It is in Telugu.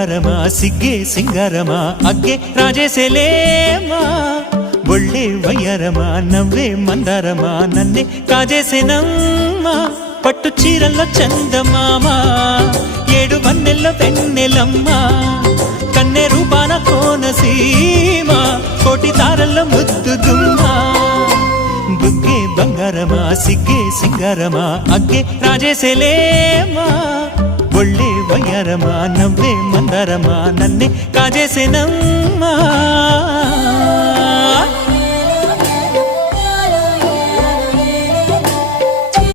బంగారమా సిగ్గే సింగారమా అగ్గే రాజేసేలేమా ఒళ్ళే వయ్యారమా నవ్వే మందారమా నన్నే కాజేసేనమ్మా పట్టు చీరల్లో చందమామా ఏడు వన్నెల్లో వెన్నెలమ్మా కన్నె రూపాన కోనసీమ కోటి తారల్లో ముద్దుదుమ్మా బుగ్గే బంగారమా సిగ్గే సింగారమా అగ్గే రాజేసేలేమా ఒళ్ళే వయ్యారమా నవ్వే మందారమా నన్నే కాజేసేనమ్మా